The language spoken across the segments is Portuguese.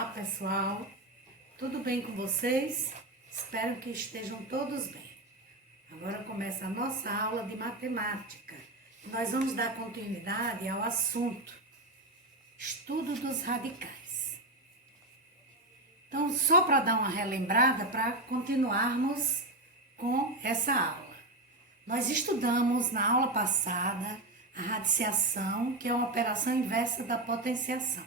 Olá, pessoal. Tudo bem com vocês? Espero que estejam todos bem. Agora começa a nossa aula de matemática. Nós vamos dar continuidade ao assunto estudo dos radicais. Então, só para dar uma relembrada, para continuarmos com essa aula. Nós estudamos na aula passada a radiciação, que é uma operação inversa da potenciação.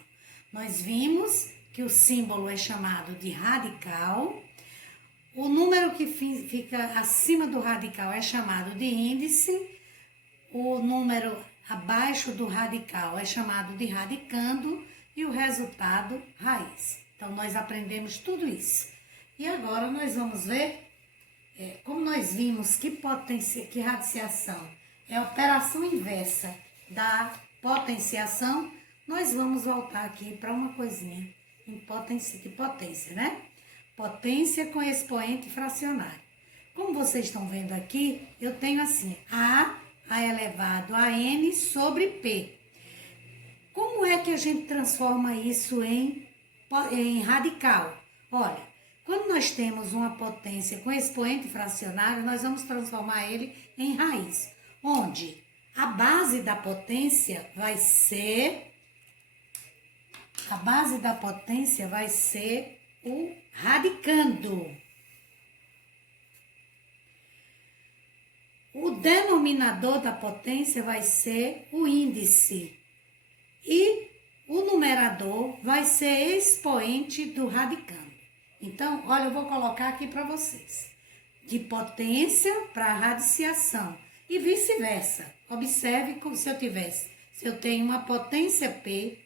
Nós vimos que o símbolo é chamado de radical, o número que fica acima do radical é chamado de índice, o número abaixo do radical é chamado de radicando e o resultado, raiz. Então, nós aprendemos tudo isso. E agora nós vamos ver, como nós vimos que radiciação é a operação inversa da potenciação, nós vamos voltar aqui para uma coisinha de potência, né? Potência com expoente fracionário. Como vocês estão vendo aqui, eu tenho assim, A elevado a N sobre P. Como é que a gente transforma isso em radical? Olha, quando nós temos uma potência com expoente fracionário, nós vamos transformar ele em raiz, onde a base da potência vai ser o radicando. O denominador da potência vai ser o índice. E o numerador vai ser expoente do radicando. Então, olha, eu vou colocar aqui para vocês. De potência para radiciação. E vice-versa. Observe como se eu tenho uma potência P,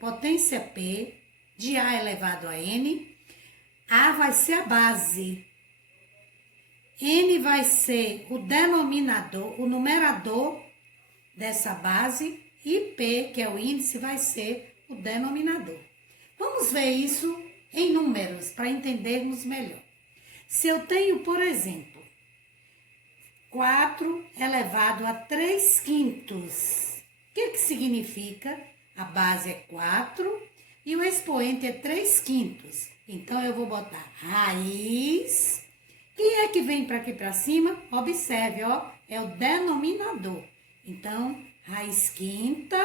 potência P de A elevado a N, A vai ser a base, N vai ser o denominador, o numerador dessa base e P, que é o índice, vai ser o denominador. Vamos ver isso em números para entendermos melhor. Se eu tenho, por exemplo, 4 elevado a 3 quintos, o que significa? A base é 4 e o expoente é 3 quintos. Então, eu vou botar raiz. Quem é que vem para aqui para cima? Observe, ó, é o denominador. Então, raiz quinta.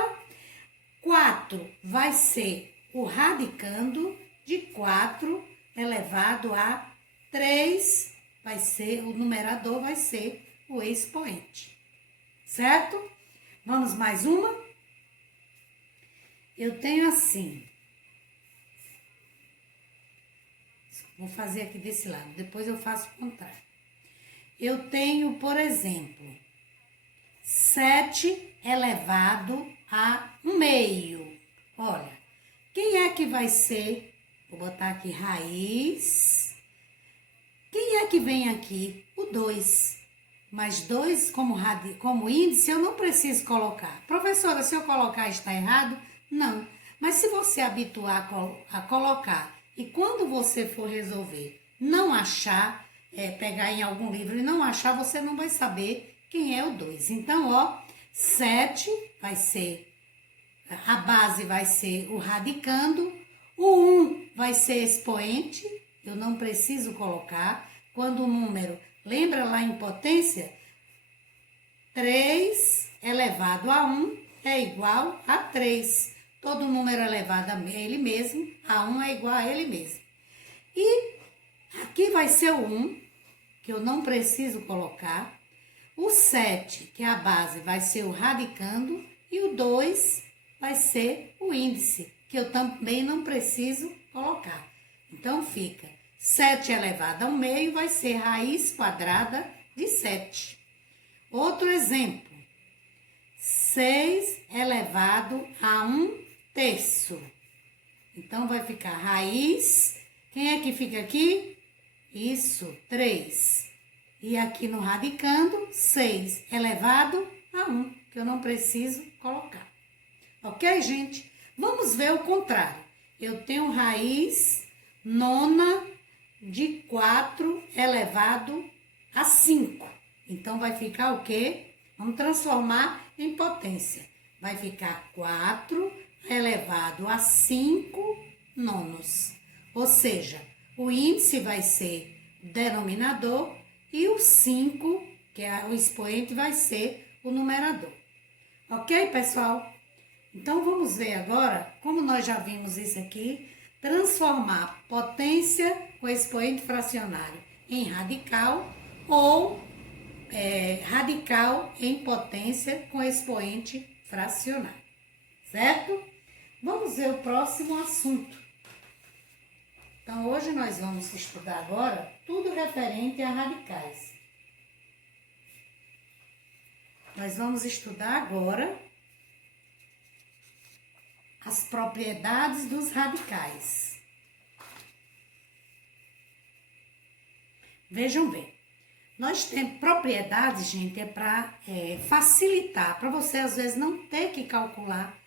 4 vai ser o radicando de 4 elevado a 3. O numerador vai ser o expoente. Certo? Vamos mais uma? Eu tenho assim. Vou fazer aqui desse lado, depois eu faço o contrário. Eu tenho, por exemplo, 7 elevado a 1/2. Olha, quem é que vai ser? Vou botar aqui raiz. Quem é que vem aqui? O 2. Mas 2 como índice eu não preciso colocar. Professora, se eu colocar está errado? Não. Mas se você habituar a colocar e quando você for resolver não achar, pegar em algum livro e não achar, você não vai saber quem é o 2. Então, ó, 7 vai ser, a base vai ser o radicando, o 1 vai ser expoente, eu não preciso colocar. Quando o número, lembra lá em potência? 3 elevado a 1 é igual a 3. Todo número elevado a ele mesmo, a 1 é igual a ele mesmo. E aqui vai ser o 1, que eu não preciso colocar. O 7, que é a base, vai ser o radicando. E o 2 vai ser o índice, que eu também não preciso colocar. Então, fica 7 elevado a 1/2 vai ser raiz quadrada de 7. Outro exemplo. 6 elevado a 1/3. Então, vai ficar raiz. Quem é que fica aqui? Isso, 3. E aqui no radicando, 6 elevado a 1, que eu não preciso colocar. Ok, gente? Vamos ver o contrário. Eu tenho raiz nona de 4 elevado a 5. Então, vai ficar o quê? Vamos transformar em potência. Vai ficar 4 elevado elevado a 5 nonos. Ou seja, o índice vai ser denominador e o 5, que é o expoente, vai ser o numerador. Ok, pessoal? Então, vamos ver agora, como nós já vimos isso aqui, transformar potência com expoente fracionário em radical ou radical em potência com expoente fracionário, certo? Vamos ver o próximo assunto. Então, hoje nós vamos estudar agora tudo referente a radicais. Nós vamos estudar agora as propriedades dos radicais. Vejam bem, nós temos propriedades, gente, para facilitar, para você às vezes não ter que calcular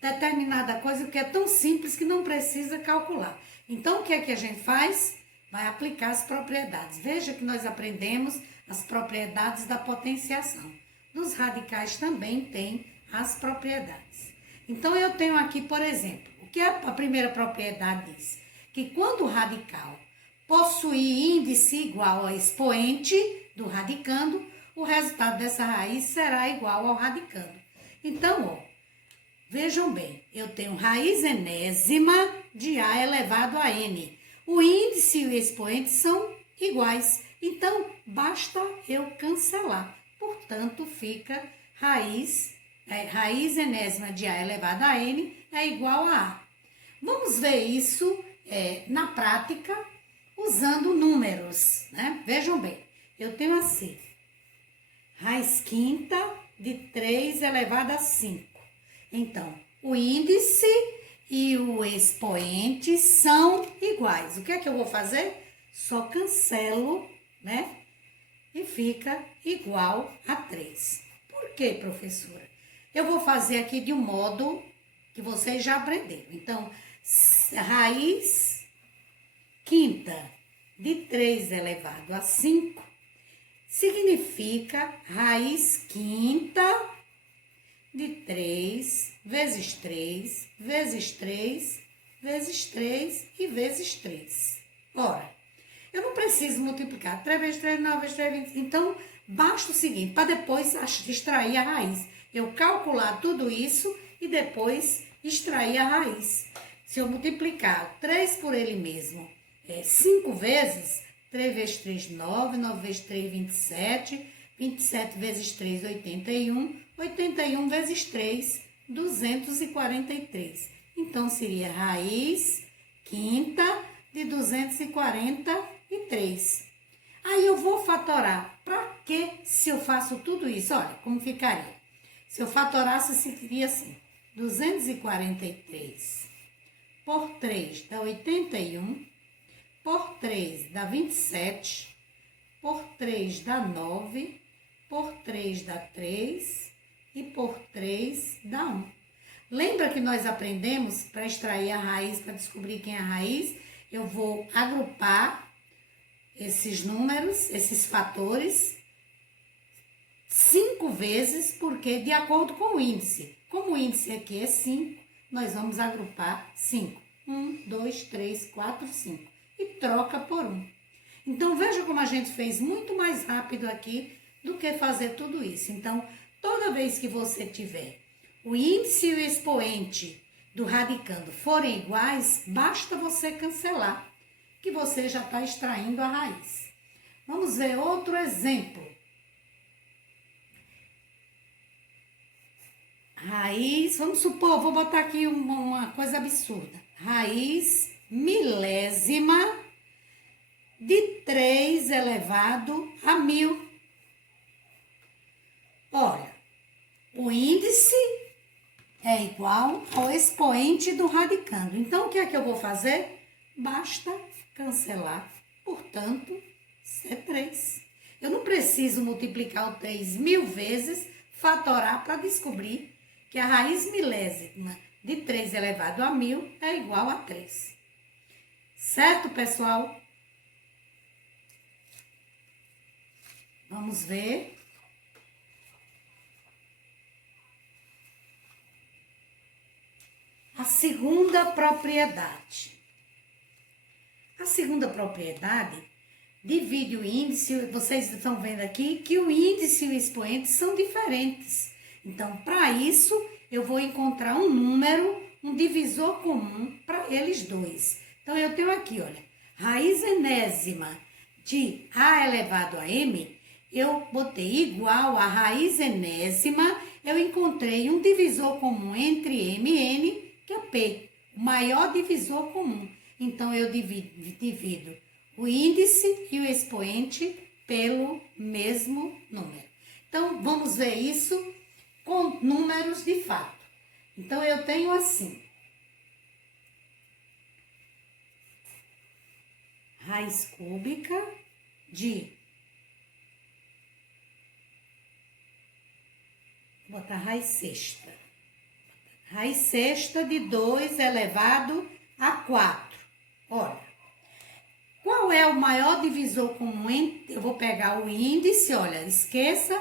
determinada coisa, porque é tão simples que não precisa calcular. Então, o que é que a gente faz? Vai aplicar as propriedades. Veja que nós aprendemos as propriedades da potenciação. Nos radicais também tem as propriedades. Então, eu tenho aqui, por exemplo, o que a primeira propriedade diz? Que quando o radical possuir índice igual ao expoente do radicando, o resultado dessa raiz será igual ao radicando. Então, ó, vejam bem, eu tenho raiz enésima de A elevado a N. O índice e o expoente são iguais, então basta eu cancelar. Portanto, fica raiz enésima de A elevado a N é igual a A. Vamos ver isso na prática usando números, né? Vejam bem, eu tenho assim, raiz quinta de 3 elevado a 5. Então, o índice e o expoente são iguais. O que é que eu vou fazer? Só cancelo, né? E fica igual a 3. Por quê, professora? Eu vou fazer aqui de um modo que vocês já aprenderam. Então, raiz quinta de 3 elevado a 5 significa raiz quinta de 3 vezes 3 vezes 3 vezes 3 e vezes 3. Ora, eu não preciso multiplicar 3 vezes 3, 9 vezes 3, 20. Então, basta o seguinte, para depois extrair a raiz. Eu calcular tudo isso e depois extrair a raiz. Se eu multiplicar 3 por ele mesmo 5 vezes, 3 vezes 3, 9, 9 vezes 3, 27, 27 vezes 3, 81, 81 vezes 3, 243. Então, seria raiz quinta de 243. Aí eu vou fatorar. Para que se eu faço tudo isso? Olha, como ficaria. Se eu fatorasse, seria assim, 243 por 3 dá 81, por 3 dá 27, por 3 dá 9, por 3 dá 3 e por 3 dá 1. Lembra que nós aprendemos para extrair a raiz, para descobrir quem é a raiz? Eu vou agrupar esses números, esses fatores, 5 vezes, porque de acordo com o índice. Como o índice aqui é 5, nós vamos agrupar 5. 1, 2, 3, 4, 5. E troca por 1. Então, veja como a gente fez muito mais rápido aqui do que fazer tudo isso. Então, toda vez que você tiver o índice e o expoente do radicando forem iguais, basta você cancelar, que você já está extraindo a raiz. Vamos ver outro exemplo. Raiz, vamos supor, vou botar aqui uma coisa absurda. Raiz milésima de 3 elevado a 1000. Olha, o índice é igual ao expoente do radicando. Então, o que é que eu vou fazer? Basta cancelar, portanto, é 3. Eu não preciso multiplicar o 3 1000 vezes, fatorar para descobrir que a raiz milésima de 3 elevado a 1000 é igual a 3. Certo, pessoal? Vamos ver. a segunda propriedade. A segunda propriedade divide o índice, vocês estão vendo aqui que o índice e o expoente são diferentes. Então, para isso, eu vou encontrar um número, um divisor comum para eles dois. Então, eu tenho aqui, olha, raiz enésima de a elevado a m, eu botei igual a raiz enésima, eu encontrei um divisor comum entre m e n, que é p, o maior divisor comum. Então, eu divido o índice e o expoente pelo mesmo número. Então, vamos ver isso com números de fato. Então, eu tenho assim, raiz cúbica de, vou botar raiz sexta. Raiz sexta de 2 elevado a 4. Olha, qual é o maior divisor comum entre, eu vou pegar o índice, olha, esqueça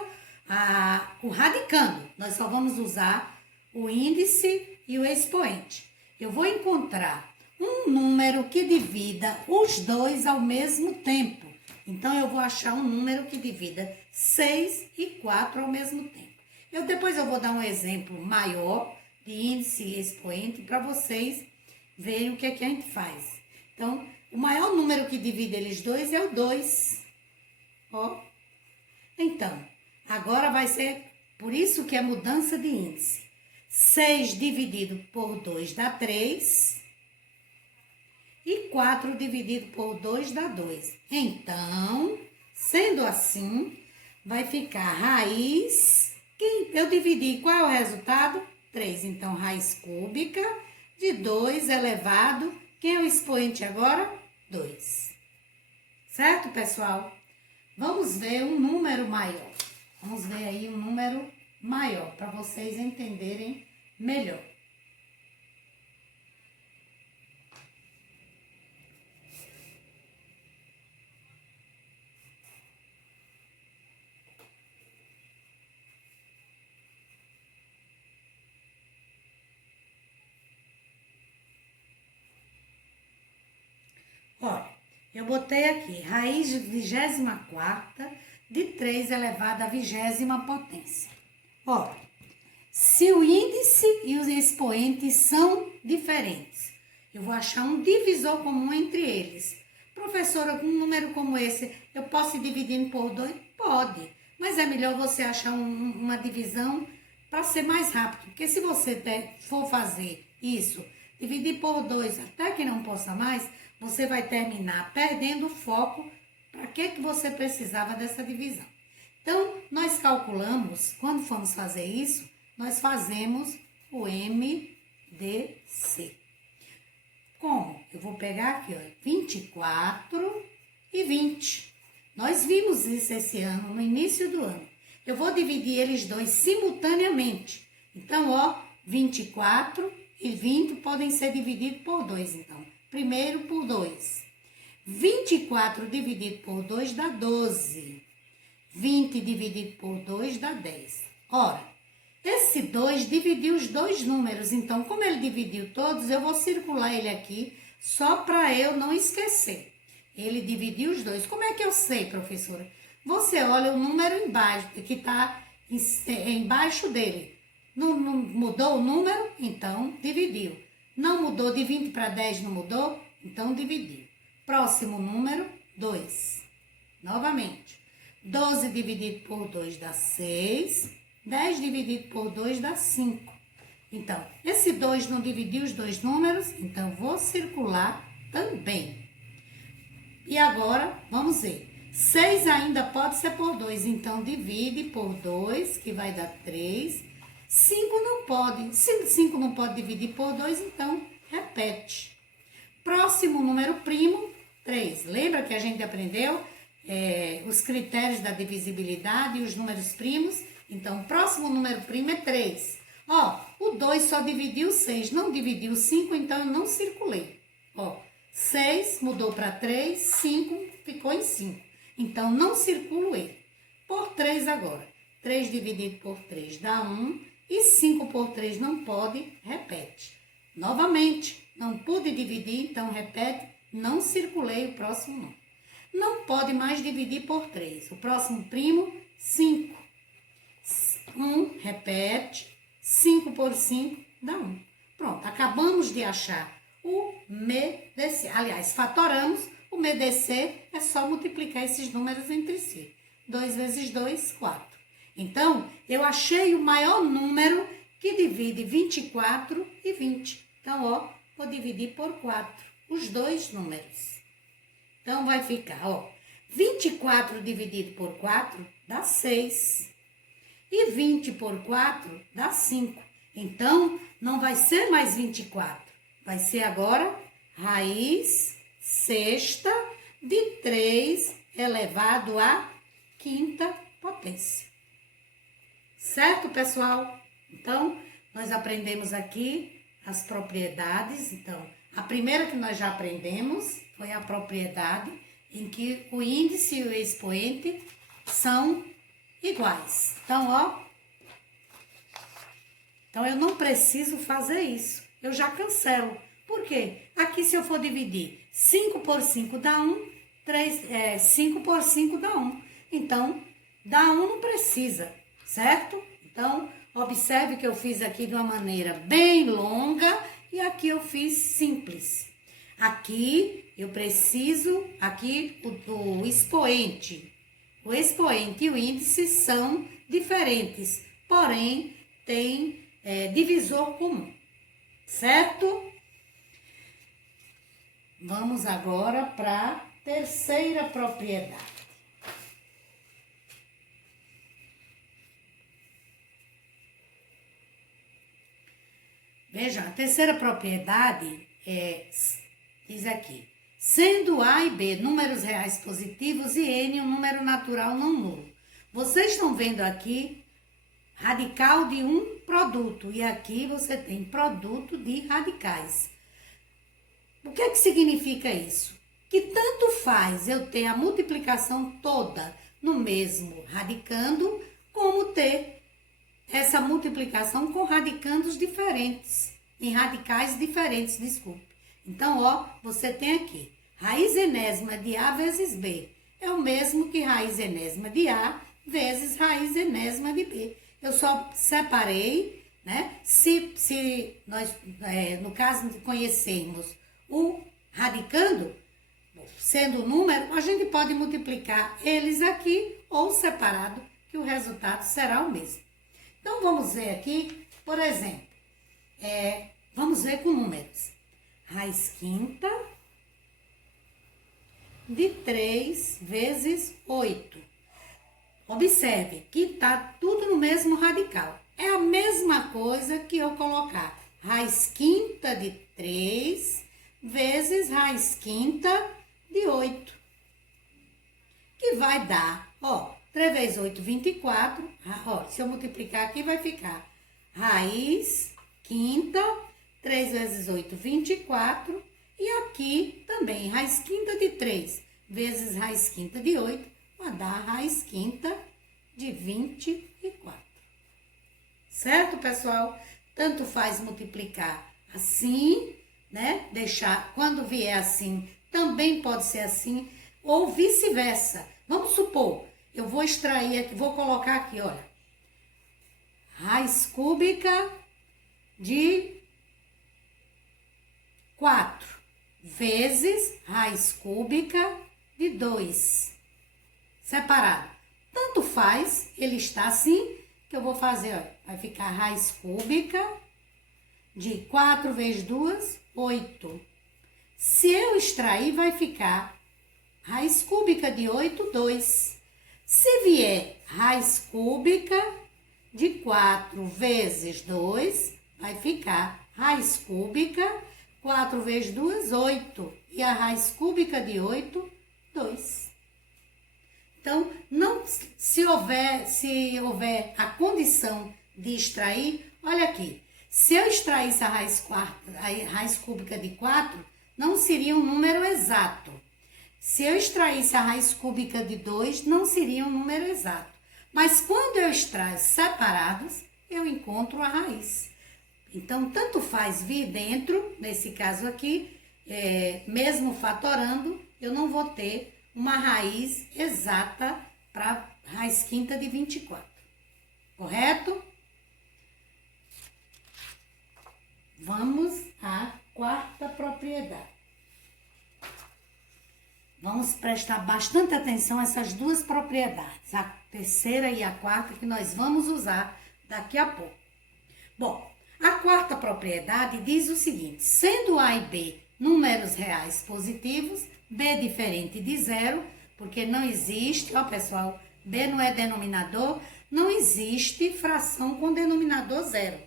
o radicando. Nós só vamos usar o índice e o expoente. Eu vou encontrar um número que divida os dois ao mesmo tempo. Então, eu vou achar um número que divida 6 e 4 ao mesmo tempo. Depois eu vou dar um exemplo maior de índice e expoente para vocês verem o que é que a gente faz. Então, o maior número que divide eles dois é o 2. Ó. Então, agora vai ser, por isso que é mudança de índice. 6 dividido por 2 dá 3. E 4 dividido por 2 dá 2. Então, sendo assim, vai ficar raiz. Eu dividi, qual é o resultado? 3. Então, raiz cúbica de 2 elevado. Quem é o expoente agora? 2. Certo, pessoal? Vamos ver um número maior. Vamos ver aí um número maior, para vocês entenderem melhor. Olha, eu botei aqui raiz de 24ª de 3 elevado à 20ª potência. Olha, se o índice e os expoentes são diferentes, eu vou achar um divisor comum entre eles. Professora, com um número como esse, eu posso ir dividindo por 2? Pode, mas é melhor você achar uma divisão para ser mais rápido. Porque se você for fazer isso, dividir por 2 até que não possa mais, você vai terminar perdendo o foco para que você precisava dessa divisão. Então, nós calculamos, quando formos fazer isso, nós fazemos o MDC. Como? Eu vou pegar aqui, ó, 24 e 20. Nós vimos isso esse ano, no início do ano. Eu vou dividir eles dois simultaneamente. Então, ó, 24 e 20 podem ser divididos por 2, então. Primeiro por 2. 24 dividido por 2 dá 12. 20 dividido por 2 dá 10. Ora, esse 2 dividiu os dois números. Então, como ele dividiu todos, eu vou circular ele aqui só para eu não esquecer. Ele dividiu os dois. Como é que eu sei, professora? Você olha o número embaixo, que está embaixo dele. Não mudou o número? Então, dividiu. Não mudou de 20 para 10, não mudou? Então, dividiu. Próximo número, 2. Novamente. 12 dividido por 2 dá 6. 10 dividido por 2 dá 5. Então, esse 2 não dividiu os dois números, então vou circular também. E agora, vamos ver. 6 ainda pode ser por 2, então divide por 2, que vai dar 3. 5 não pode. Se 5 não pode dividir por 2, então repete. Próximo número primo, 3. Lembra que a gente aprendeu os critérios da divisibilidade e os números primos? Então, o próximo número primo é 3. Ó, o 2 só dividiu 6, não dividiu 5, então eu não circulei. Ó, 6 mudou para 3, 5 ficou em 5. Então, não circulo ele. Por 3 agora. 3 dividido por 3 dá 1 e 5 por 3 não pode, repete. Novamente, não pude dividir, então repete, não circulei o próximo número. Não pode mais dividir por 3. O próximo primo, 5. 1, repete, 5 por 5 dá 1. Pronto, acabamos de achar o MDC. Aliás, fatoramos, o MDC é só multiplicar esses números entre si. 2 vezes 2, 4. Então, eu achei o maior número que divide 24 e 20. Então, ó, vou dividir por 4, os dois números. Então, vai ficar, ó, 24 dividido por 4 dá 6. E 20 por 4 dá 5. Então, não vai ser mais 24. Vai ser agora raiz sexta de 3 elevado à quinta potência. Certo, pessoal? Então, nós aprendemos aqui as propriedades. Então, a primeira que nós já aprendemos foi a propriedade em que o índice e o expoente são iguais. Então, ó, então eu não preciso fazer isso. Eu já cancelo. Por quê? Aqui, se eu for dividir 5 por 5 dá 1, 5 por 5 dá 1. Então, dá 1 não precisa, certo? Então, observe que eu fiz aqui de uma maneira bem longa e aqui eu fiz simples. Aqui eu preciso, aqui o expoente. O expoente e o índice são diferentes, porém tem divisor comum, certo? Vamos agora para a terceira propriedade. Veja, a terceira propriedade diz aqui, sendo A e B números reais positivos e N um número natural não nulo. Vocês estão vendo aqui radical de um produto e aqui você tem produto de radicais. O que é que significa isso? Que tanto faz eu ter a multiplicação toda no mesmo radicando, como ter essa multiplicação com radicandos diferentes, em radicais diferentes, desculpe. Então, ó, você tem aqui, raiz enésima de A vezes B, é o mesmo que raiz enésima de A vezes raiz enésima de B. Eu só separei, né, se nós, no caso de conhecermos o radicando, sendo número, a gente pode multiplicar eles aqui ou separado, que o resultado será o mesmo. Então, vamos ver aqui, por exemplo, vamos ver com números. Raiz quinta de 3 vezes 8. Observe que está tudo no mesmo radical. É a mesma coisa que eu colocar raiz quinta de 3 vezes raiz quinta de 8. Que vai dar, ó, 3 vezes 8, 24. Ó, se eu multiplicar aqui, vai ficar raiz quinta, 3 vezes 8, 24. E aqui também, raiz quinta de 3 vezes raiz quinta de 8, vai dar raiz quinta de 24. Certo, pessoal? Tanto faz multiplicar assim, né? Deixar, quando vier assim, também pode ser assim, ou vice-versa. Vamos supor, eu vou extrair aqui, vou colocar aqui, olha, raiz cúbica de 4 vezes raiz cúbica de 2, separado. Tanto faz, ele está assim, que eu vou fazer, olha, vai ficar raiz cúbica de 4 vezes 2, 8. Se eu extrair, vai ficar raiz cúbica de 8, 2. Se vier raiz cúbica de 4 vezes 2, vai ficar raiz cúbica, 4 vezes 2, 8. E a raiz cúbica de 8, 2. Então, se houver a condição de extrair, olha aqui. Se eu extraísse a raiz cúbica de 4, não seria um número exato. Se eu extraísse a raiz cúbica de 2, não seria um número exato. Mas quando eu extraio separados, eu encontro a raiz. Então, tanto faz vir dentro, nesse caso aqui, mesmo fatorando, eu não vou ter uma raiz exata para raiz quinta de 24. Correto? Vamos à quarta propriedade. Vamos prestar bastante atenção a essas duas propriedades, a terceira e a quarta, que nós vamos usar daqui a pouco. Bom, a quarta propriedade diz o seguinte: sendo A e B números reais positivos, B diferente de zero, porque não existe, ó pessoal, B não é denominador, não existe fração com denominador zero.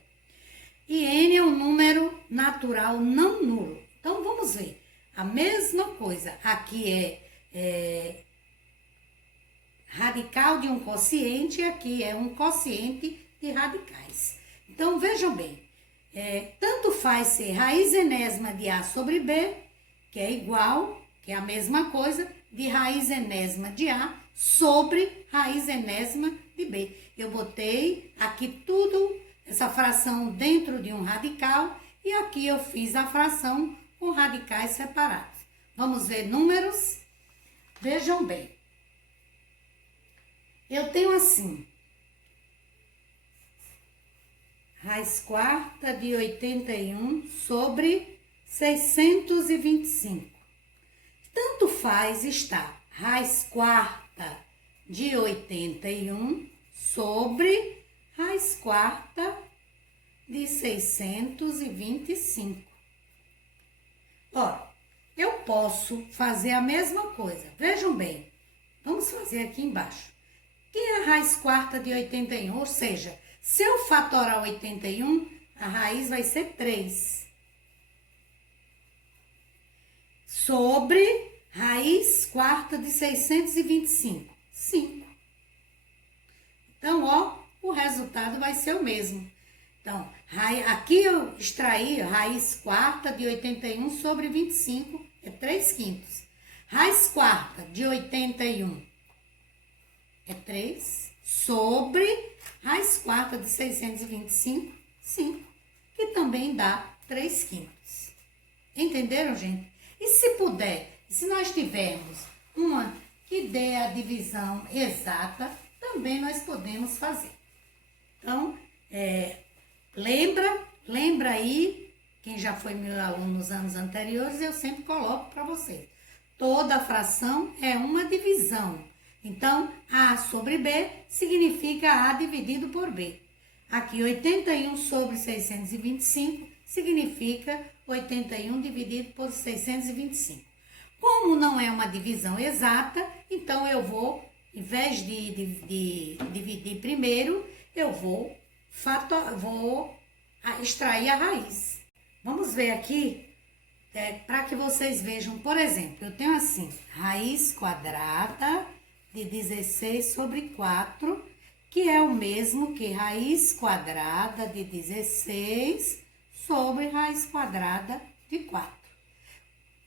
E N é um número natural não nulo. Então, vamos ver. A mesma coisa, aqui é radical de um quociente e aqui é um quociente de radicais. Então, vejam bem, tanto faz ser raiz enésima de A sobre B, que é igual, que é a mesma coisa, de raiz enésima de A sobre raiz enésima de B. Eu botei aqui tudo, essa fração dentro de um radical, e aqui eu fiz a fração com radicais separados. Vamos ver números? Vejam bem. Eu tenho assim, raiz quarta de 81 sobre 625. Tanto faz estar raiz quarta de 81 sobre raiz quarta de 625. Ora, eu posso fazer a mesma coisa. Vejam bem, vamos fazer aqui embaixo. Que é a raiz quarta de 81? Ou seja, se eu fatorar 81, a raiz vai ser 3. Sobre raiz quarta de 625, 5. Então, ó, o resultado vai ser o mesmo. Então, aqui eu extraí raiz quarta de 81 sobre 25, é 3 quintos. Raiz quarta de 81 é 3 sobre raiz quarta de 625, 5, que também dá 3 quintos. Entenderam, gente? E se puder, se nós tivermos uma que dê a divisão exata, também nós podemos fazer. Então, lembra aí, quem já foi meu aluno nos anos anteriores, eu sempre coloco para vocês. Toda fração é uma divisão. Então, A sobre B significa A dividido por B. Aqui, 81 sobre 625 significa 81 dividido por 625. Como não é uma divisão exata, então eu vou, em vez de dividir primeiro, eu vou extrair a raiz. Vamos ver aqui, para que vocês vejam, por exemplo, eu tenho assim, raiz quadrada de 16 sobre 4, que é o mesmo que raiz quadrada de 16 sobre raiz quadrada de 4.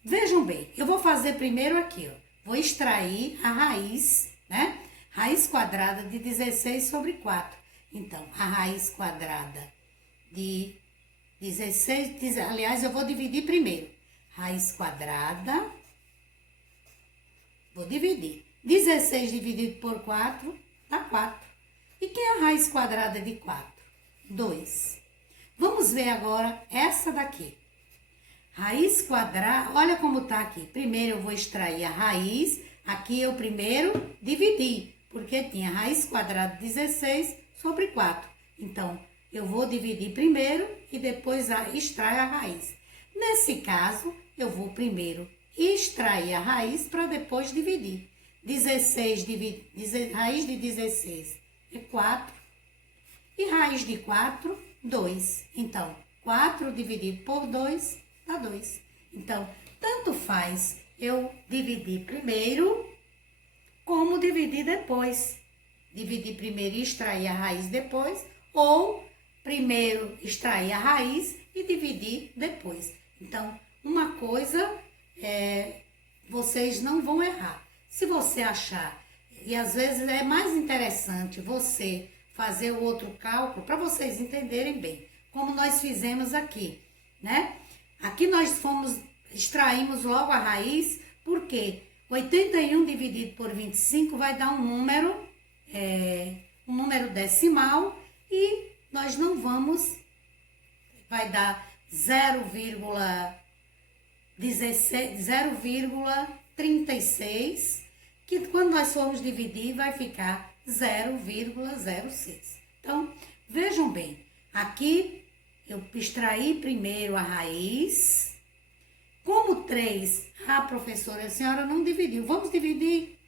Vejam bem, eu vou fazer primeiro aqui, ó. Vou extrair a raiz, né? Raiz quadrada de 16 sobre 4. Então, a raiz quadrada de 16, aliás, eu vou dividir primeiro. Raiz quadrada, vou dividir. 16 dividido por 4, dá 4. E que é a raiz quadrada de 4? 2. Vamos ver agora essa daqui. Raiz quadrada, olha como tá aqui. Primeiro eu vou extrair a raiz. Aqui eu primeiro dividi, porque tinha raiz quadrada de 16 sobre 4. Então, eu vou dividir primeiro e depois extrair a raiz. Nesse caso, eu vou primeiro extrair a raiz para depois dividir. 16 raiz de 16 é 4 e raiz de 4, 2. Então, 4 dividido por 2 dá 2. Então, tanto faz eu dividir primeiro como dividir depois. Dividir primeiro e extrair a raiz depois, ou primeiro extrair a raiz e dividir depois. Então, uma coisa vocês não vão errar. Se você achar, e às vezes é mais interessante você fazer o outro cálculo, para vocês entenderem bem. como nós fizemos aqui, né? Aqui nós extraímos logo a raiz, porque 81 dividido por 25 vai dar um número decimal e nós não vamos, vai dar 0,36, que quando nós formos dividir vai ficar 0,06. Então, vejam bem, aqui eu extraí primeiro a raiz. Como 3, professora, a senhora não dividiu. Vamos dividir?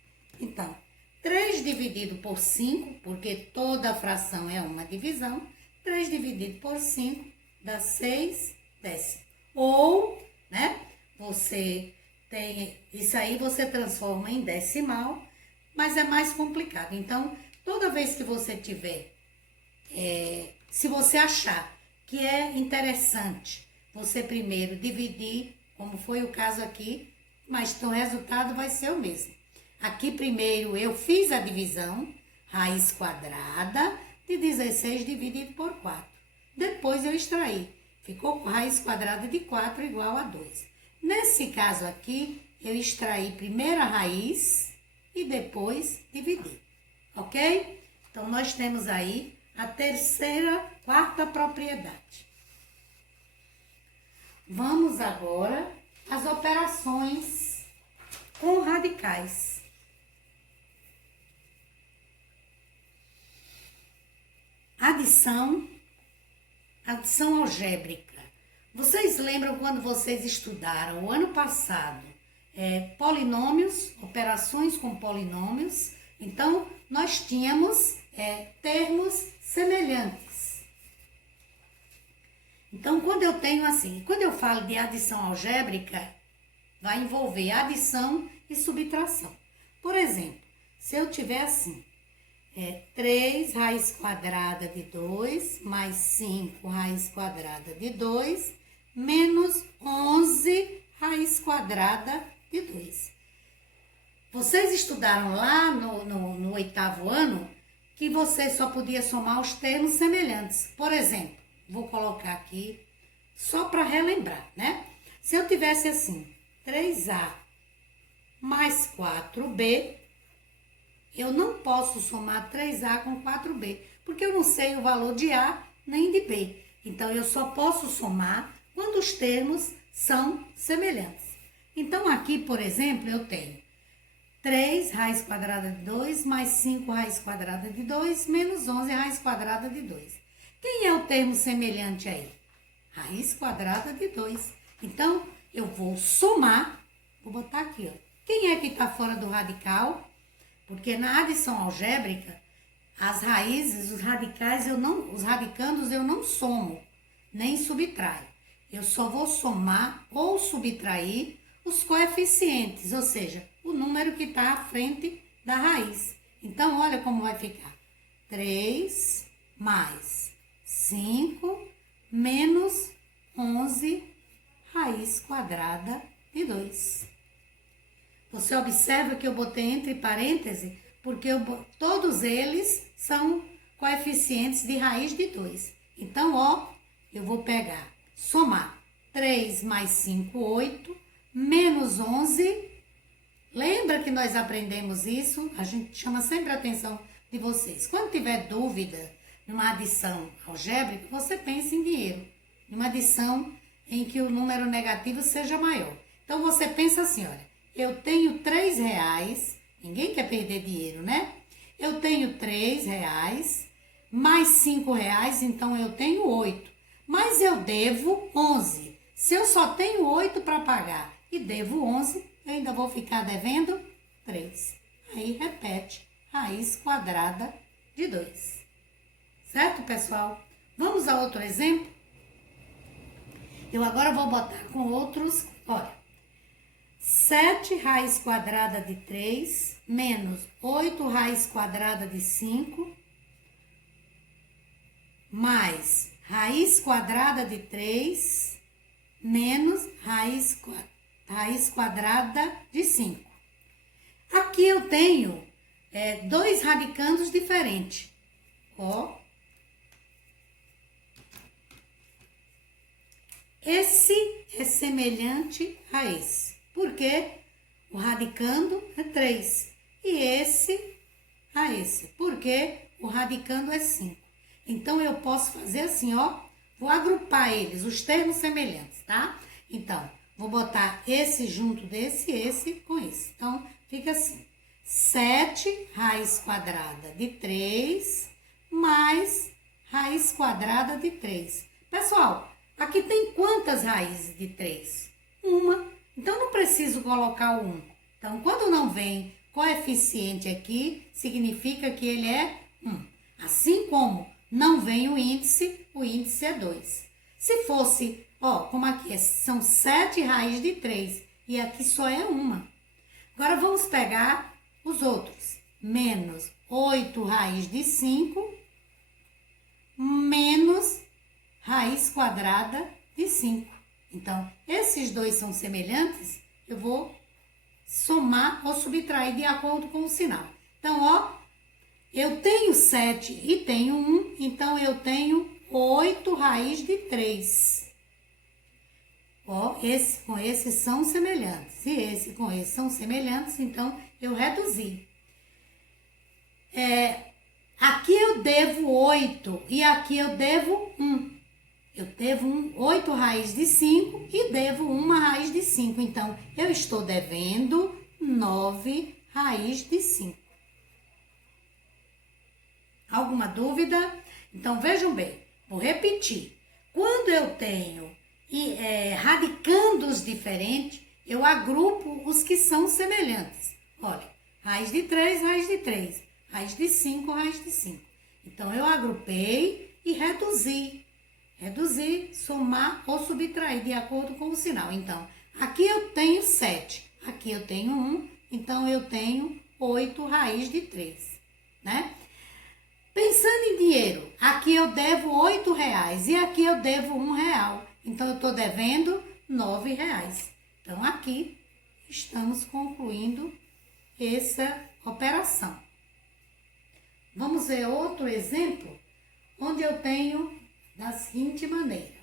Então, 3 dividido por 5, porque toda fração é uma divisão. 3 dividido por 5 dá 6 décimos. Ou, né, você tem, isso aí você transforma em decimal, mas é mais complicado. Então, toda vez que você tiver, se você achar que é interessante, você primeiro dividir, como foi o caso aqui, mas o resultado vai ser o mesmo. Aqui primeiro eu fiz a divisão, raiz quadrada de 16 dividido por 4. Depois eu extraí, ficou raiz quadrada de 4 igual a 2. Nesse caso aqui, eu extraí primeiro a raiz e depois dividi, ok? Então, nós temos aí a quarta propriedade. Vamos agora às operações com radicais. Adição algébrica. Vocês lembram quando vocês estudaram o ano passado polinômios, operações com polinômios? Então, nós tínhamos termos semelhantes. Então, quando eu tenho assim, quando eu falo de adição algébrica, vai envolver adição e subtração. Por exemplo, se eu tiver assim, 3 raiz quadrada de 2 mais 5 raiz quadrada de 2 menos 11 raiz quadrada de 2. Vocês estudaram lá no 8º ano que você só podia somar os termos semelhantes. Por exemplo, vou colocar aqui só para relembrar, né? Se eu tivesse assim, 3A mais 4B, eu não posso somar 3A com 4B, porque eu não sei o valor de A nem de B. Então, eu só posso somar quando os termos são semelhantes. Então, aqui, por exemplo, eu tenho 3 raiz quadrada de 2 mais 5 raiz quadrada de 2 menos 11 raiz quadrada de 2. Quem é o termo semelhante aí? Raiz quadrada de 2. Então, eu vou somar, vou botar aqui, ó. Quem é que está fora do radical? Porque na adição algébrica, as raízes, os radicais, os radicandos eu não somo, nem subtraio. Eu só vou somar ou subtrair os coeficientes, ou seja, o número que está à frente da raiz. Então, olha como vai ficar. 3 mais 5 menos 11 raiz quadrada de 2. Você observa que eu botei entre parênteses, porque todos eles são coeficientes de raiz de 2. Então, ó, eu vou pegar, somar 3 mais 5, 8, menos 11. Lembra que nós aprendemos isso? A gente chama sempre a atenção de vocês. Quando tiver dúvida numa adição algébrica, você pensa em dinheiro. Numa adição em que o número negativo seja maior. Então, você pensa assim, olha. Eu tenho 3 reais, ninguém quer perder dinheiro, né? Eu tenho 3 reais, mais 5 reais, então eu tenho 8. Mas eu devo 11. Se eu só tenho 8 para pagar e devo 11, eu ainda vou ficar devendo 3. Aí repete, raiz quadrada de 2. Certo, pessoal? Vamos a outro exemplo? Eu agora vou botar com outros, olha. 7 raiz quadrada de 3 menos 8 raiz quadrada de 5 mais raiz quadrada de 3 menos raiz quadrada de 5. Aqui eu tenho 2 radicandos diferentes. Ó. semelhante a esse. Por quê? O radicando é 3. E esse a esse. Por quê? O radicando é 5. Então, eu posso fazer assim, ó. Vou agrupar eles, os termos semelhantes, tá? Então, vou botar esse junto desse e esse com esse. Então, fica assim. 7 raiz quadrada de 3 mais raiz quadrada de 3. Pessoal, aqui tem quantas raízes de 3? Uma. Então, não preciso colocar o 1. Então, quando não vem coeficiente aqui, significa que ele é 1. Assim como não vem o índice é 2. Se fosse, ó, como aqui são 7 raízes de 3 e aqui só é uma. Agora, vamos pegar os outros. Menos 8 raiz de 5 menos raiz quadrada de 5. Então, esses dois são semelhantes, eu vou somar ou subtrair de acordo com o sinal. Então, ó, eu tenho 7 e tenho 1, então eu tenho 8 raiz de 3. Ó, esse com esse são semelhantes. E esse com esse são semelhantes, então eu reduzi. Aqui eu devo 8 e aqui eu devo 1. Eu devo 8 raiz de 5 e devo 1 raiz de 5. Então, eu estou devendo 9 raiz de 5. Alguma dúvida? Então, vejam bem, vou repetir. Quando eu tenho radicandos diferentes, eu agrupo os que são semelhantes. Olha, raiz de 3, raiz de 3. Raiz de 5, raiz de 5. Então, eu agrupei e reduzi. Reduzir, somar ou subtrair de acordo com o sinal. Então, aqui eu tenho 7, aqui eu tenho 1, então eu tenho 8 raiz de 3, né? Pensando em dinheiro, aqui eu devo 8 reais e aqui eu devo 1 real. Então, eu estou devendo 9 reais. Então, aqui estamos concluindo essa operação. Vamos ver outro exemplo, onde eu tenho da seguinte maneira.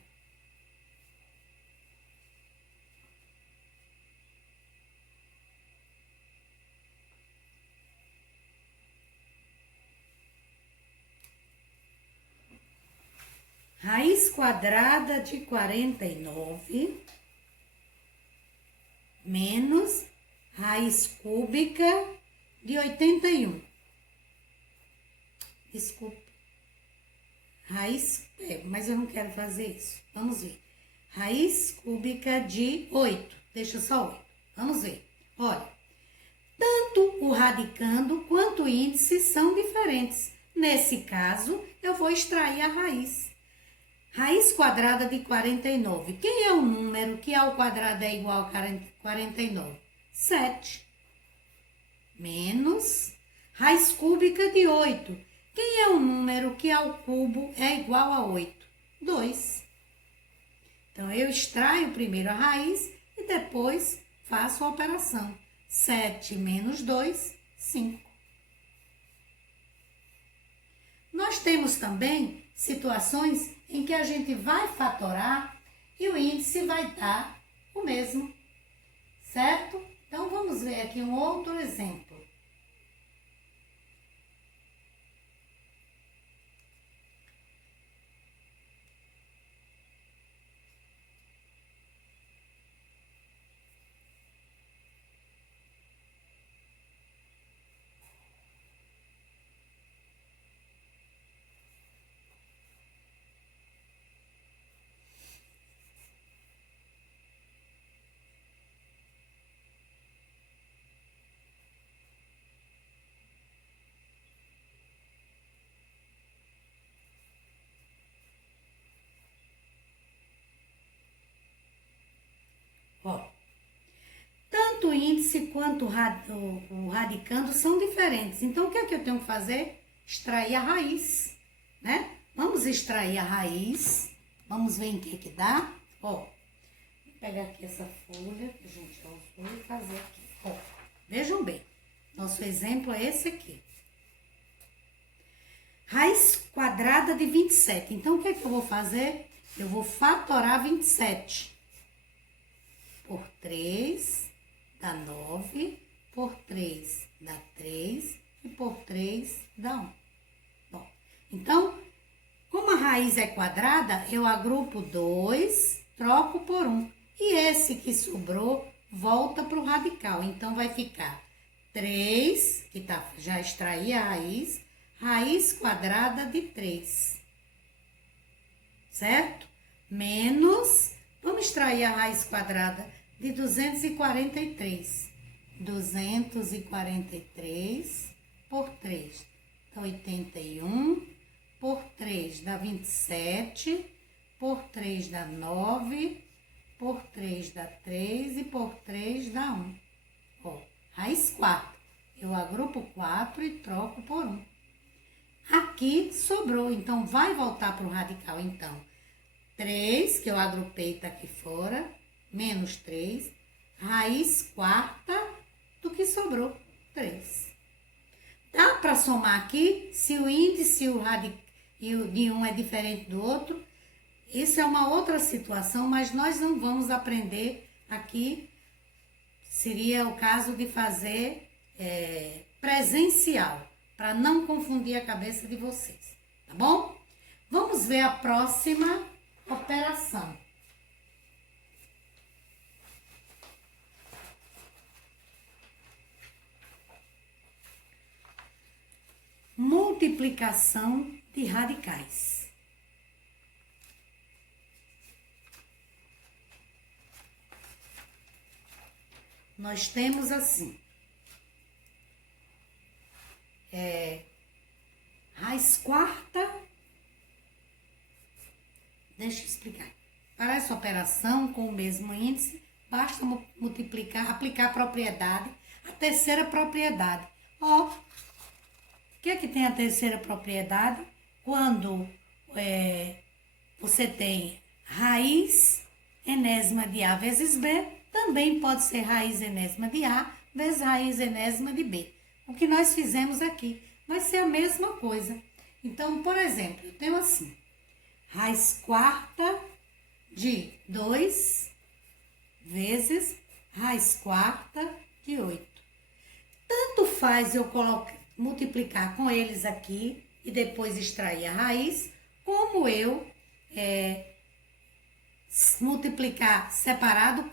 Raiz quadrada de 49 menos raiz cúbica de 81. Desculpe. Raiz, mas eu não quero fazer isso. Vamos ver. Raiz cúbica de 8. Deixa só 8. Vamos ver. Olha, tanto o radicando quanto o índice são diferentes. Nesse caso, eu vou extrair a raiz. Raiz quadrada de 49. Quem é o número que ao quadrado é igual a 49? 7. Menos raiz cúbica de 8. Quem é o número que ao cubo é igual a 8? 2. Então, eu extraio primeiro a raiz e depois faço a operação. 7 menos 2, 5. Nós temos também situações em que a gente vai fatorar e o índice vai dar o mesmo, certo? Então, vamos ver aqui um outro exemplo. Ó, tanto o índice quanto o radicando são diferentes. Então, o que é que eu tenho que fazer? Extrair a raiz, né? Vamos extrair a raiz. Vamos ver em que dá. Ó, vou pegar aqui essa folha que a gente já usou e fazer aqui. Ó, vejam bem. Nosso exemplo é esse aqui. Raiz quadrada de 27. Então, o que é que eu vou fazer? Eu vou fatorar 27. 3 dá 9, por 3 dá 3 e por 3 dá 1. Bom, então, como a raiz é quadrada, eu agrupo 2, troco por 1. E esse que sobrou volta para o radical. Então, vai ficar 3, que já extraí a raiz quadrada de 3. Certo? Menos, vamos extrair a raiz quadrada de 243. 243 por 3 dá 81, por 3 dá 27, por 3 dá 9, por 3 dá 3 e por 3 dá 1. Ó, raiz quarta. Eu agrupo 4 e troco por 1. Aqui sobrou, então vai voltar para o radical. Então, 3, que eu agrupei, está aqui fora, menos 3, raiz quarta do que sobrou, 3. Dá para somar aqui, se o índice de um é diferente do outro, isso é uma outra situação, mas nós não vamos aprender aqui, seria o caso de fazer presencial, para não confundir a cabeça de vocês, tá bom? Vamos ver a próxima operação. Multiplicação de radicais. Nós temos assim, raiz quarta, deixa eu explicar. Para essa operação, com o mesmo índice, basta multiplicar, aplicar a propriedade, a terceira propriedade. Ó, o que é que tem a terceira propriedade? Quando você tem raiz enésima de A vezes B, também pode ser raiz enésima de A vezes raiz enésima de B. O que nós fizemos aqui vai ser a mesma coisa. Então, por exemplo, eu tenho assim, raiz quarta de 2 vezes raiz quarta de 8. Tanto faz eu multiplicar com eles aqui e depois extrair a raiz, como eu multiplicar separado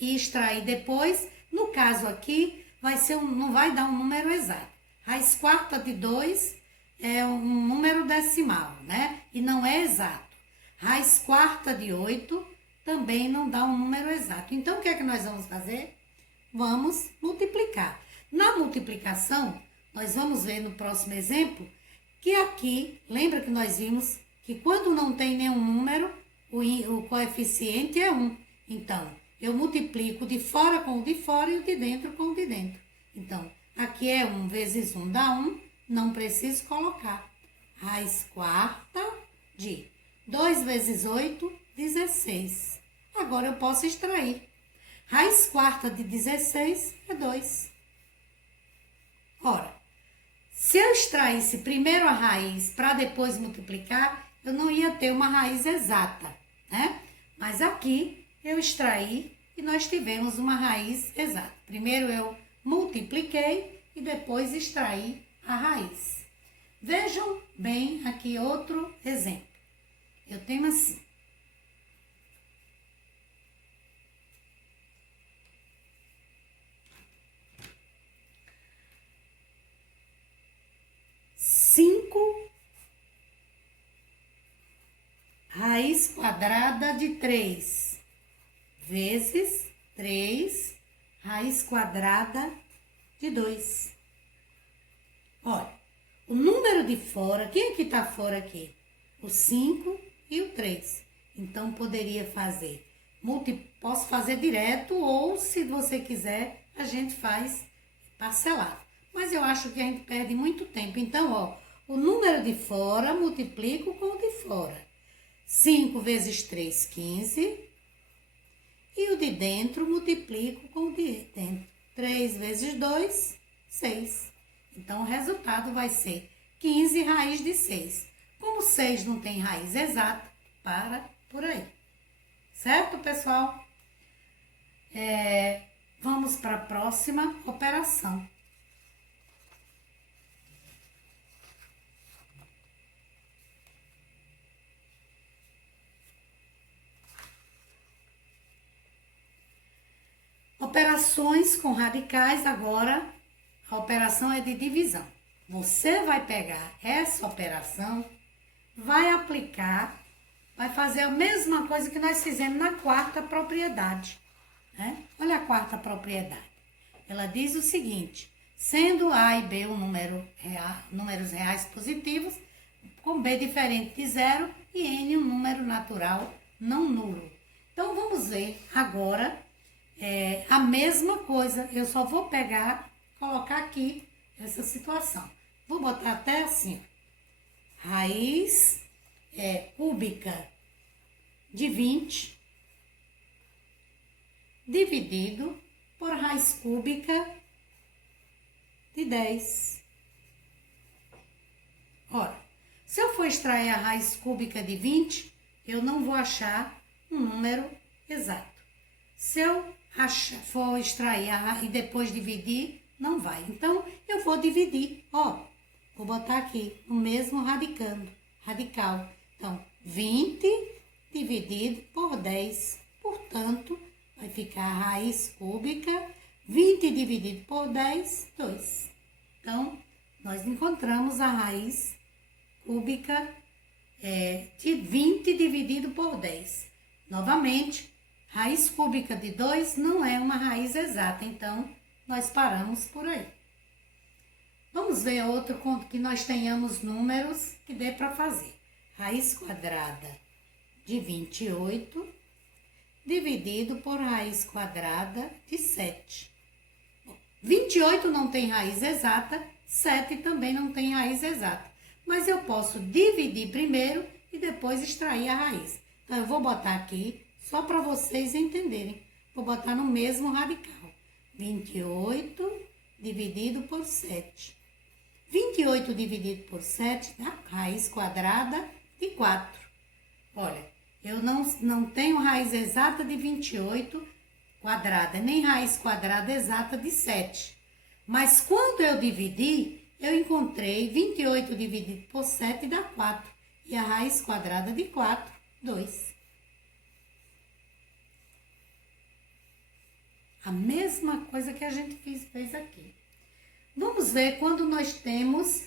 e extrair depois. No caso aqui, não vai dar um número exato. Raiz quarta de 2 é um número decimal, né? E não é exato. Raiz quarta de 8 também não dá um número exato. Então, o que é que nós vamos fazer? Vamos multiplicar. Na multiplicação, nós vamos ver no próximo exemplo que aqui, lembra que nós vimos que quando não tem nenhum número, o coeficiente é 1. Então, eu multiplico o de fora com o de fora e o de dentro com o de dentro. Então, aqui é 1 vezes 1 dá 1, não preciso colocar. Raiz quarta de 2 vezes 8, 16. Agora eu posso extrair. Raiz quarta de 16 é 2. Ora, se eu extraísse primeiro a raiz para depois multiplicar, eu não ia ter uma raiz exata, né? Mas aqui eu extraí e nós tivemos uma raiz exata. Primeiro eu multipliquei e depois extraí a raiz. Vejam bem aqui outro exemplo. Eu tenho assim. Raiz quadrada de 3 vezes 3 raiz quadrada de 2. Olha, o número de fora, quem é que está fora aqui? O 5 e o 3. Então, poderia fazer, posso fazer direto ou, se você quiser, a gente faz parcelado. Mas eu acho que a gente perde muito tempo. Então, ó, o número de fora multiplico com o de fora. 5 vezes 3, 15. E o de dentro multiplico com o de dentro. 3 vezes 2, 6. Então, o resultado vai ser 15 raiz de 6. Como 6 não tem raiz exata, para por aí. Certo, pessoal? Vamos para a próxima operação. Operações com radicais, agora a operação é de divisão. Você vai pegar essa operação, vai aplicar, vai fazer a mesma coisa que nós fizemos na quarta propriedade, né? Olha a quarta propriedade. Ela diz o seguinte: sendo A e B números reais positivos, com B diferente de zero e N um número natural não nulo. Então, vamos ver agora a mesma coisa. Eu só vou colocar aqui essa situação. Vou botar até assim, raiz cúbica de 20 dividido por raiz cúbica de 10. Ora, se eu for extrair a raiz cúbica de 20, eu não vou achar um número exato. Se eu for extrair e depois dividir, não vai. Então, eu vou dividir, ó. Vou botar aqui o mesmo radical. Então, 20 dividido por 10. Portanto, vai ficar a raiz cúbica, 20 dividido por 10, 2. Então, nós encontramos a raiz cúbica de 20 dividido por 10. Novamente, raiz cúbica de 2 não é uma raiz exata, então, nós paramos por aí. Vamos ver outro que nós tenhamos números que dê para fazer. Raiz quadrada de 28 dividido por raiz quadrada de 7. Bom, 28 não tem raiz exata, 7 também não tem raiz exata. Mas eu posso dividir primeiro e depois extrair a raiz. Então, eu vou botar aqui só para vocês entenderem. Vou botar no mesmo radical. 28 dividido por 7. 28 dividido por 7 dá raiz quadrada de 4. Olha, eu não tenho raiz exata de 28 quadrada, nem raiz quadrada exata de 7. Mas quando eu dividi, eu encontrei 28 dividido por 7 dá 4. E a raiz quadrada de 4, 2. A mesma coisa que a gente fez aqui. Vamos ver quando nós temos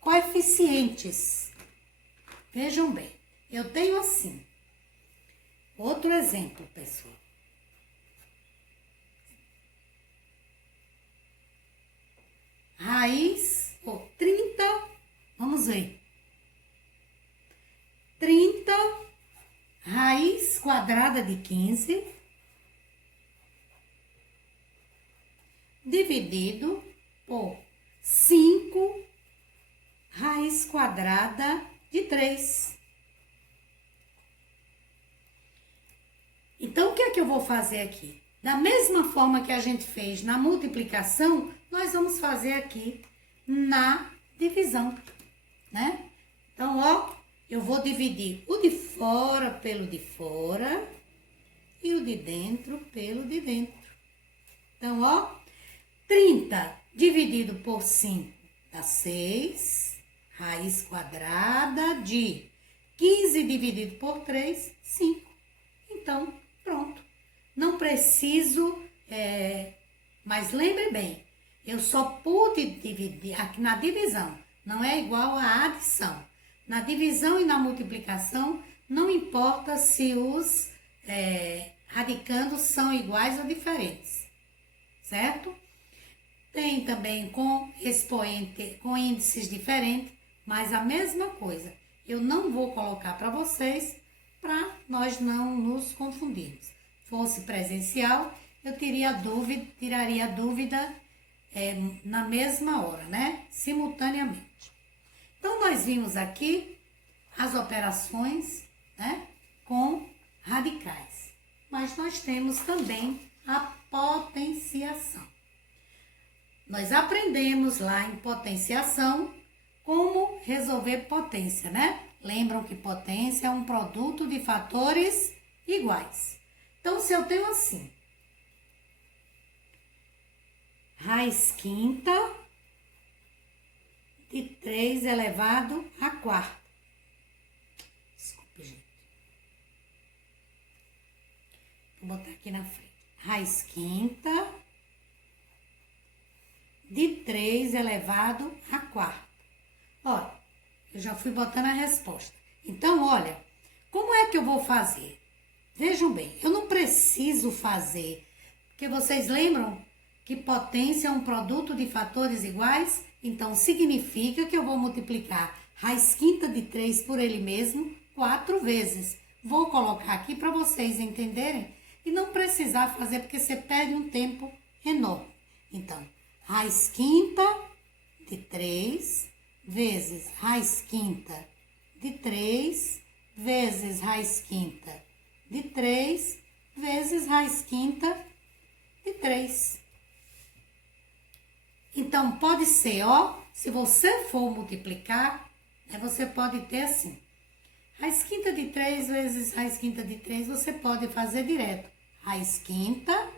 coeficientes. Vejam bem, eu tenho assim. Outro exemplo, pessoal. Raiz, 30, vamos ver. 30, raiz quadrada de 15, dividido por 5, raiz quadrada de 3. Então, o que é que eu vou fazer aqui? Da mesma forma que a gente fez na multiplicação, nós vamos fazer aqui na divisão, né? Então, ó, eu vou dividir o de fora pelo de fora e o de dentro pelo de dentro. Então, ó, 30 dividido por 5 dá 6, raiz quadrada de 15 dividido por 3, 5. Então, pronto. Não preciso, mas lembre bem, eu só pude dividir aqui na divisão, não é igual à adição. Na divisão e na multiplicação, não importa se os radicandos são iguais ou diferentes, certo? Tem também com expoente, com índices diferentes, mas a mesma coisa. Eu não vou colocar para vocês, para nós não nos confundirmos. Fosse presencial, eu tiraria dúvida na mesma hora, né? Simultaneamente. Então, nós vimos aqui as operações, né? Com radicais. Mas nós temos também a potenciação. Nós aprendemos lá em potenciação como resolver potência, né? Lembram que potência é um produto de fatores iguais. Então, se eu tenho assim, raiz quinta de 3 elevado à quarta. Desculpe, gente. Vou botar aqui na frente. Raiz quinta de 3 elevado à quarta. Olha, eu já fui botando a resposta. Então, olha, como é que eu vou fazer? Vejam bem, eu não preciso fazer, porque vocês lembram que potência é um produto de fatores iguais? Então, significa que eu vou multiplicar raiz quinta de 3 por ele mesmo 4 vezes. Vou colocar aqui para vocês entenderem e não precisar fazer, porque você perde um tempo enorme. Então, raiz quinta de 3 vezes raiz quinta de 3 vezes raiz quinta de 3 vezes raiz quinta de 3. Então, pode ser, ó, se você for multiplicar, você pode ter assim. Raiz quinta de 3 vezes raiz quinta de 3, você pode fazer direto. Raiz quinta.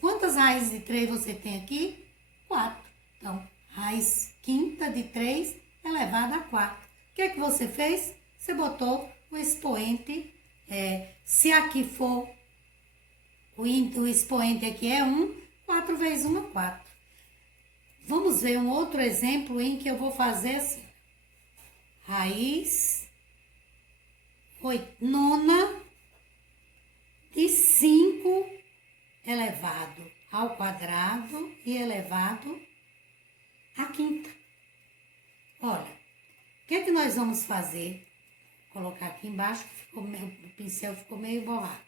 Quantas raízes de 3 você tem aqui? 4. Então, raiz quinta de 3 elevado a 4. O que é que você fez? Você botou o expoente, se aqui for, o expoente aqui é 1, 4 vezes 1 é 4. Vamos ver um outro exemplo em que eu vou fazer assim. Raiz nona de 5 elevado ao quadrado e elevado à quinta. Olha, o que é que nós vamos fazer? Vou colocar aqui embaixo, que o pincel ficou meio borrado.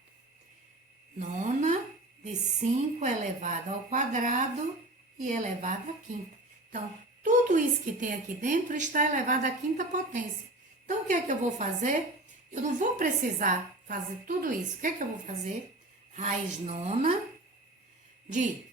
Nona de 5 elevado ao quadrado e elevado à quinta. Então, tudo isso que tem aqui dentro está elevado à quinta potência. Então, o que é que eu vou fazer? Eu não vou precisar fazer tudo isso. O que é que eu vou fazer? Raiz nona de...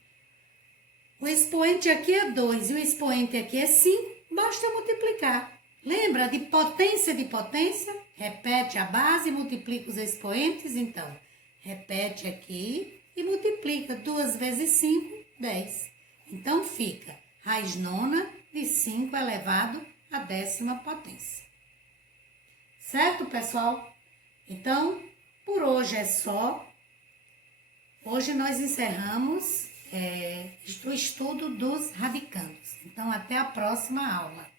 O expoente aqui é 2 e o expoente aqui é 5. Basta multiplicar. Lembra de potência de potência? Repete a base e multiplica os expoentes. Então, repete aqui e multiplica 2 vezes 5, 10. Então, fica raiz nona de 5 elevado à 10ª potência. Certo, pessoal? Então, por hoje é só. Hoje nós encerramos o estudo dos radicandos. Então, até a próxima aula.